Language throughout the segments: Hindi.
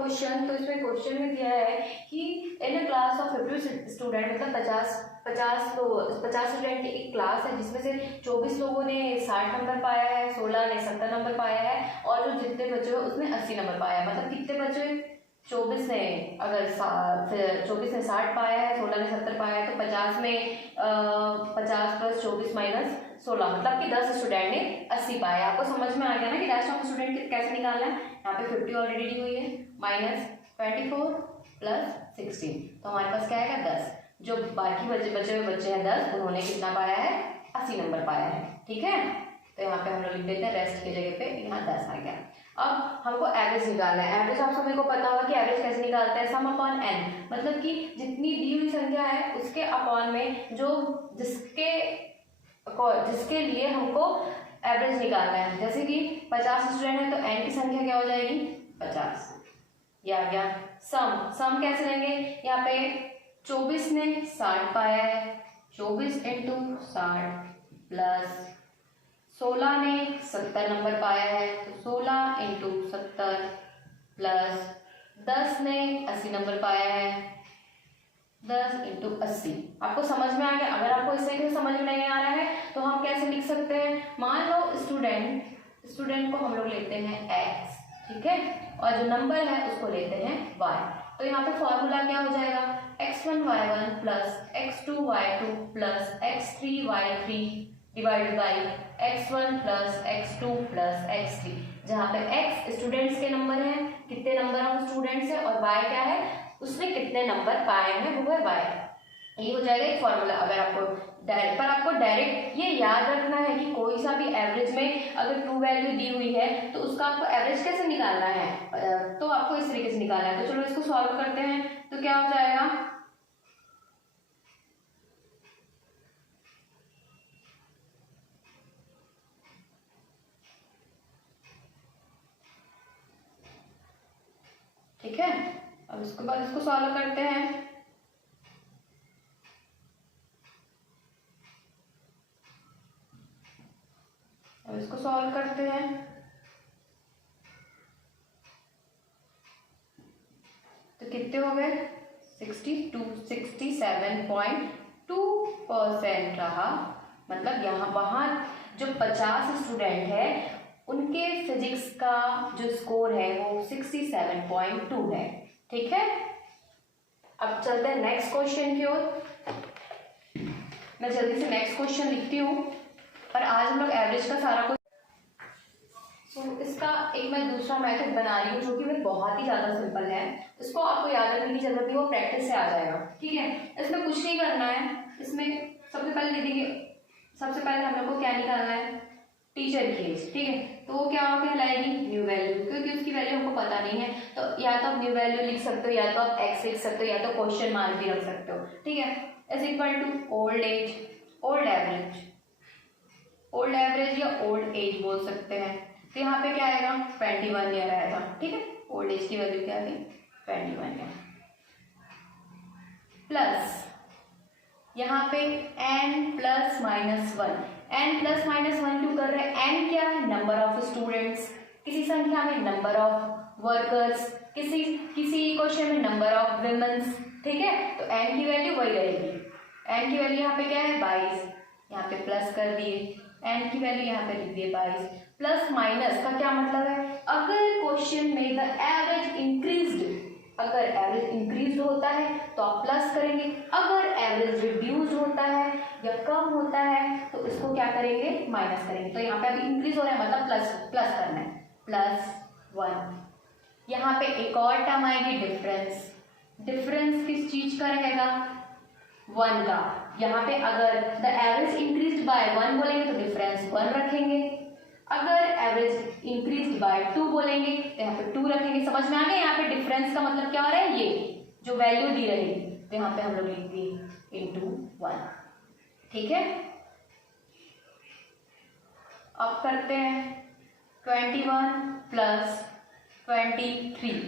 क्वेश्चन, तो इसमें क्वेश्चन में दिया है कि इन अ क्लास ऑफ 50 स्टूडेंट, मतलब 50 स्टूडेंट की एक क्लास है जिसमें से 24 लोगों ने 60 नंबर पाया है, 16 ने 70 नंबर पाया है और जो जितने बचे हुए उसने 80 नंबर पाया है। मतलब कितने बचे? 24 ने अगर 24 ने 60 पाया है, 16 ने 70 पाया है, तो 50 में 50 प्लस 24 माइनस 16, मतलब कि 10 स्टूडेंट ने 80 पाया। आपको समझ में आ गया ना कि रेस्ट ऑफ स्टूडेंट कैसे निकालना है। यहाँ पे 50 ऑलरेडी दी हुई है, माइनस 24 प्लस 16, तो हमारे पास क्या आएगा 10। जो बाकी बचे हुए बच्चे हैं 10, उन्होंने कितना पाया है? 80 नंबर पाया है। ठीक है, तो यहाँ पे हम लोग लिख देते हैं रेस्ट की जगह पे यहाँ 10 आ गया। अब हमको एवरेज निकालना है। एवरेज आप सभी को पता होगा कि एवरेज कैसे निकालते हैं, सम अपॉन एन, मतलब कि जितनी दी हुई संख्या है उसके अपॉन में जो जिसके लिए हमको एवरेज निकालना है। जैसे कि 50 स्टूडेंट है तो एन की संख्या क्या हो जाएगी? 50। ये आ गया। सम कैसे लेंगे? यहाँ पे 24 ने 60 पाया है, 24 इंटू 60 प्लस 16 ने 70 नंबर पाया है, तो 16 इंटू 70 प्लस 10 ने 80 नंबर पाया है, 10 इंटू 80। आपको समझ में आ गया? अगर आपको इस तरीके से समझ में नहीं आ रहा है तो हम कैसे लिख सकते हैं? मान लो स्टूडेंट को हम लोग लेते हैं x, ठीक है, और जो नंबर है उसको लेते हैं y। तो यहाँ पे फॉर्मूला क्या हो जाएगा? x1 y1 plus x2 y2 plus x3 y3 divided by x1 plus x2 plus x3, जहाँ पे x स्टूडेंट्स के नंबर हैं, कितने नंबर ऑफ स्टूडेंट्स है, और y क्या है? उसने कितने नंबर पाए हैं, वो है y। ये हो जाएगा एक फॉर्मूला। अगर आपको डायरेक्ट ये याद रखना है कि कोई सा भी एवरेज में अगर ट्रू वैल्यू दी हुई है तो उसका आपको एवरेज कैसे निकालना है, तो आपको इस तरीके से निकालना है। तो चलो इसको सॉल्व करते हैं। तो क्या हो जाएगा? ठीक है, अब इसके बाद इसको सॉल्व करते हैं। अब इसको सॉल्व करते हैं। तो कितने हो गए? 67.2% रहा। मतलब यहाँ वहाँ जो 50 स्टूडेंट है उनके फिजिक्स का जो स्कोर है वो 67.2 है। ठीक है, अब चलते हैं नेक्स्ट क्वेश्चन की ओर। मैं जल्दी से नेक्स्ट क्वेश्चन लिखती हूँ, और आज हम लोग एवरेज का सारा कुछ इसका एक मैं दूसरा मेथड बना रही हूँ जो कि मैं बहुत ही ज़्यादा सिंपल है। इसको आपको याद रखने की जरूरत नहीं, वो प्रैक्टिस से आ जाएगा। ठीक है, इसमें कुछ नहीं करना है। इसमें सबसे पहले दे देंगे, सबसे पहले हम लोग को क्या निकालना है? टीचर की एज। ठीक है, तो वो क्या कहलाएगी? न्यू वैल्यू, क्योंकि उसकी वैल्यू हमको पता नहीं है। तो या तो आप न्यू वैल्यू लिख सकते हो, या तो आप एक्स लिख सकते हो, या तो क्वेश्चन मार्क भी रख सकते हो। ठीक है, is equal to old age, old average या ओल्ड एज बोल सकते हैं। तो यहाँ पे क्या आएगा? 21 ईयर आएगा। ठीक है, ओल्ड एज की वैल्यू क्या आ गई? 21 ईयर प्लस यहाँ पे n plus minus 1। n plus minus 1 क्यों कर रहे हैं? n क्या है? नंबर ऑफ स्टूडेंट्स, किसी संख्या में नंबर ऑफ वर्कर्स, किसी क्वेश्चन में नंबर ऑफ विमेंस। ठीक है, तो n की वैल्यू वही रहेगी। n की वैल्यू यहाँ पे क्या है? 22, यहाँ पे प्लस कर दिए, n की वैल्यू यहाँ पे लिख दिए 22। प्लस माइनस का क्या मतलब है? अगर क्वेश्चन में द एवरेज इंक्रीज्ड, अगर एवरेज इंक्रीज होता है तो आप प्लस करेंगे, अगर एवरेज रिड्यूस होता है या कम होता है तो इसको क्या करेंगे? माइनस करेंगे। तो यहाँ पे अभी इंक्रीज हो रहा है मतलब प्लस करना है, +1। यहाँ पे एक और टर्म आएगी डिफरेंस। डिफरेंस किस चीज का रहेगा? 1 का। यहाँ पे अगर द एवरेज इंक्रीज बाय 1 बोलेंगे तो डिफरेंस 1 रखेंगे, अगर एवरेज इंक्रीज बाय 2 बोलेंगे तो यहाँ पे 2 रखेंगे। समझ में आ गया? यहाँ पे डिफरेंस का मतलब क्या हो रहा है? ये जो वैल्यू दी रहेगी तो यहाँ पे हम लोग लिख दिए इंटू 1। ठीक है, अब करते हैं 21 प्लस 23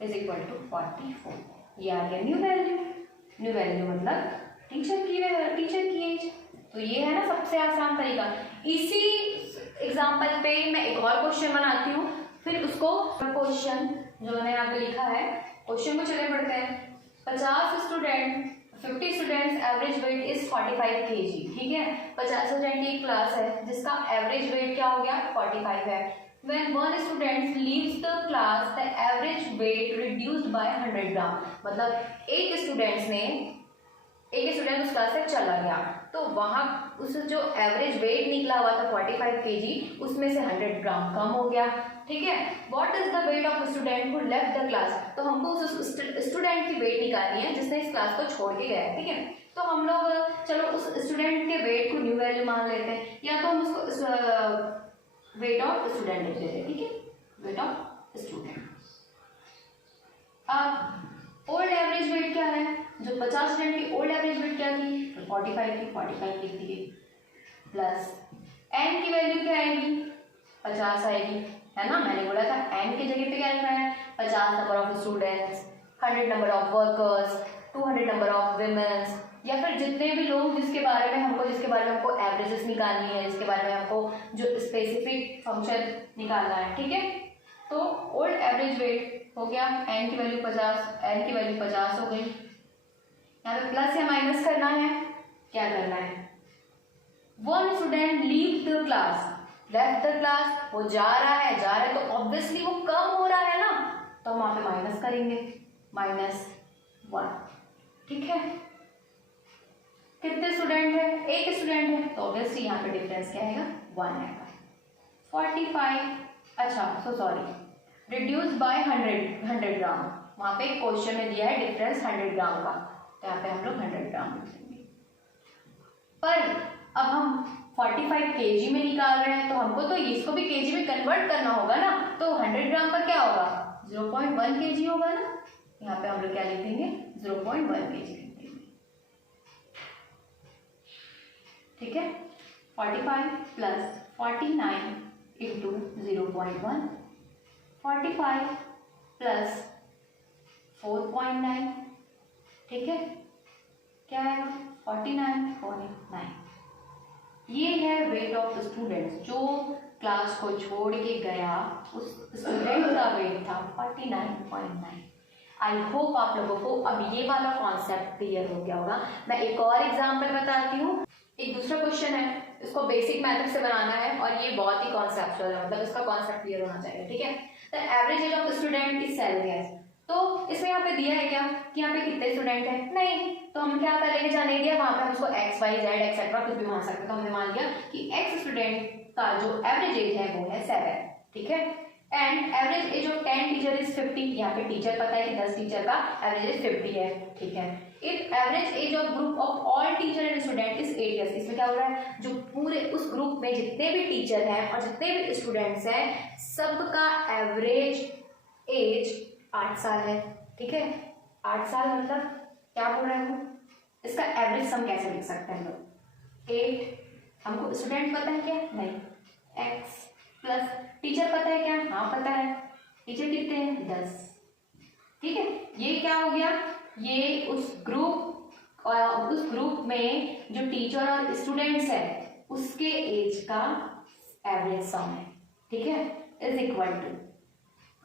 इज इक्वल टू 44। ये आ गया न्यू वैल्यू। न्यू वैल्यू मतलब टीचर की एज। तो ये है ना सबसे आसान तरीका। इसी एग्जाम्पल पे मैं एक और क्वेश्चन बनाती हूँ, फिर उसको क्वेश्चन जो मैंने यहाँ पे लिखा है, क्वेश्चन को चले पढ़ते हैं। 50 students average weight is 45 kg। ठीक है, 50 स्टूडेंट की एक क्लास है जिसका एवरेज वेट क्या हो गया, 45 है। When one student leaves the class, the average weight reduced by 100 ग्राम। मतलब एक स्टूडेंट उस क्लास से चला गया तो वहां उस जो एवरेज वेट निकला हुआ था 45 kg, उसमें से 100 ग्राम कम हो गया। ठीक है, what is the weight of student who left the class. तो हमको उस स्टूडेंट की वेट निकालनी है जिसने इस क्लास को छोड़ के गया है। ठीक है, तो हम लोग चलो उस स्टूडेंट के वेट को न्यू वैल्यू मान लेते हैं, या तो हम उसको वेट ऑफ स्टूडेंट लिख लेते हैं। ठीक है, वेट ऑफ स्टूडेंट। अब ओल्ड एवरेज वेट क्या है, जो 50 स्टूडेंट की ओल्ड एवरेज वेट क्या थी, तो 45 लिख दिए, प्लस एन की वैल्यू क्या आएगी, 50 आएगी, है ना। मैंने बोला था एन की जगह पे क्या लिखना है, 50 number of students, 100 number of workers, 200 number of women's, या फिर जितने भी लोग जिसके बारे में हमको एवरेजेस निकालनी है, जिसके बारे में हमको जो स्पेसिफिक फंक्शन निकालना है। ठीक है, तो ओल्ड एवरेज वेट हो गया, एन की वैल्यू 50 हो गई। यहाँ पे प्लस या माइनस करना है, क्या करना है, one student leave the class, left the class, वो जा रहा है तो ऑब्वियसली वो कम हो रहा है ना, तो हम वहां पे माइनस करेंगे, -1। ठीक है, कितने स्टूडेंट है, एक स्टूडेंट है, तो ऑब्वियसली यहाँ पे डिफरेंस क्या आएगा, 1 आएगा। 45, अच्छा सॉरी, रिड्यूस बाय 100 ग्राम, वहां पे क्वेश्चन में दिया है डिफरेंस 100 ग्राम का, तो यहाँ पे हम लोग 100 ग्राम लिखेंगे। पर अब हम 45 kg में निकाल रहे हैं, तो हमको तो इसको भी kg में कन्वर्ट करना होगा ना, तो 100 ग्राम पर क्या होगा, 0.1 kg होगा ना। यहाँ पे हम लोग क्या लिख देंगे, 0.1 kg लिख देंगे। ठीक है, 45 प्लस 49 इंटू 0.1, 45 प्लस 4.9, ठीक है, क्या है 49.9। ये है वेट ऑफ स्टूडेंट्स, जो क्लास को छोड़ के गया उस स्टूडेंट का वेट था 49.9। आई होप आप लोगों को अब ये वाला कॉन्सेप्ट क्लियर हो गया होगा। मैं एक और एग्जांपल बताती हूँ। एक दूसरा क्वेश्चन है, इसको बेसिक मेथड से बनाना है और ये बहुत ही कॉन्सेप्चुअल है, मतलब इसका कॉन्सेप्ट क्लियर होना चाहिए। ठीक है, the average age of student is 7 years. तो इसमें यहाँ पे दिया है क्या कि यहाँ पे कितने स्टूडेंट है, नहीं, तो हम क्या करेंगे, जहाँ नहीं दिया वहां पे हम उसको x y z एक्सेट्रा कुछ भी मान सकते हैं। तो हमने मान लिया कि x स्टूडेंट का जो एवरेज एज है वो है 7। ठीक है, and average age of 10 teacher is 50। यहाँ पे टीचर पता है कि 10 टीचर का एवरेज एज 50 है। ठीक है, if average age of group of all teacher and student is 8 years. इसमें क्या हो रहा है, जो पूरे उस ग्रुप में जितने भी टीचर हैं और जितने भी स्टूडेंट्स हैं सबका एवरेज एज 8 साल है। ठीक है, 8 साल मतलब क्या बोल रहे हैं, इसका एवरेज सम कैसे लिख सकते हैं लोग, 8, हमको स्टूडेंट पता है क्या, नहीं, x प्लस टीचर पता है क्या, हाँ पता है, टीचर कितने हैं 10। ठीक है, ये क्या हो गया, ये उस ग्रुप में जो टीचर और स्टूडेंट्स है उसके एज का एवरेज सम है। ठीक है, इज इक्वल टू,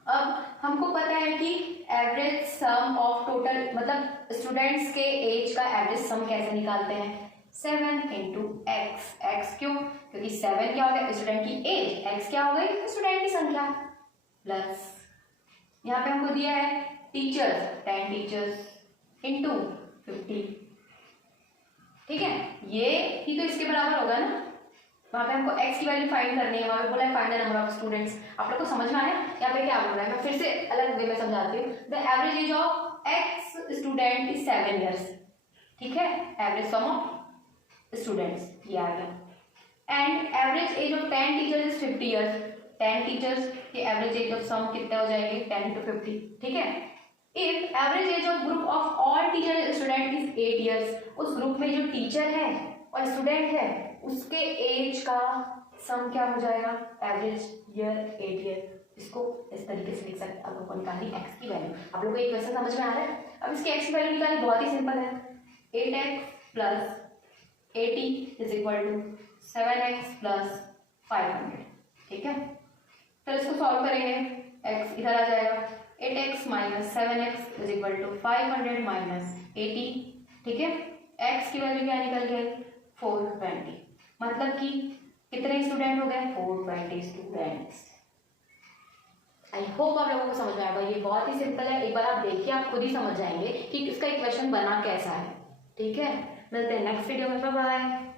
अब हमको पता है कि एवरेज सम ऑफ टोटल मतलब स्टूडेंट्स के एज का एवरेज सम कैसे निकालते हैं, 7 इंटू एक्स क्यों, क्योंकि 7 क्या हो गया स्टूडेंट की एज, x क्या हो गई स्टूडेंट की संख्या, प्लस यहाँ पे हमको दिया है टीचर्स 10 टीचर्स इंटू 50। ठीक है, ये ही तो इसके बराबर होगा ना, वहां पे हमको x की वैल्यू फाइंड करनी है, वहां पे बोला है find the number of students. आप लोग को समझ में आया यहाँ पे क्या बोल रहा है, मैं फिर से अलग वे में समझाती हूँ। The average age of x student is 7 years. ठीक है, एवरेज सम ऑफ स्टूडेंट्स ये आ गया, and average age of 10 teachers is 50 years. 10 teachers के एवरेज एज ऑफ सम कितने हो जाएंगे, 10 into 50। ठीक है, if average age of group of all teacher student is 8 years, उस ग्रुप में जो टीचर है और स्टूडेंट है उसके एज का सम क्या हो जाएगा, एवरेज ईयर 8 ईयर। इसको इस तरीके से लिख सकते हैं। अब लोगों को निकालनी x की वैल्यू, आप लोगों को एक क्वेश्चन समझ में आ रहा है। अब इसकी x की वैल्यू निकालनी बहुत ही सिंपल है, 8x plus 80 is equal to 7x plus 500। ठीक है, तो इसको सॉल्व करेंगे, x इधर आ जाएगा 8x minus 7x is equal to 500 minus 80। ठीक है, x की वैल्यू क्या निकल गई 420। मतलब कि कितने स्टूडेंट हो गए 420 स्टूडेंट्स। आई होप आप लोगों को समझ में आएगा, ये बहुत ही सिंपल है, एक बार आप देखिए आप खुद ही समझ जाएंगे कि इसका इक्वेशन बना कैसा है। ठीक है, मिलते हैं नेक्स्ट वीडियो में, बाय बाय।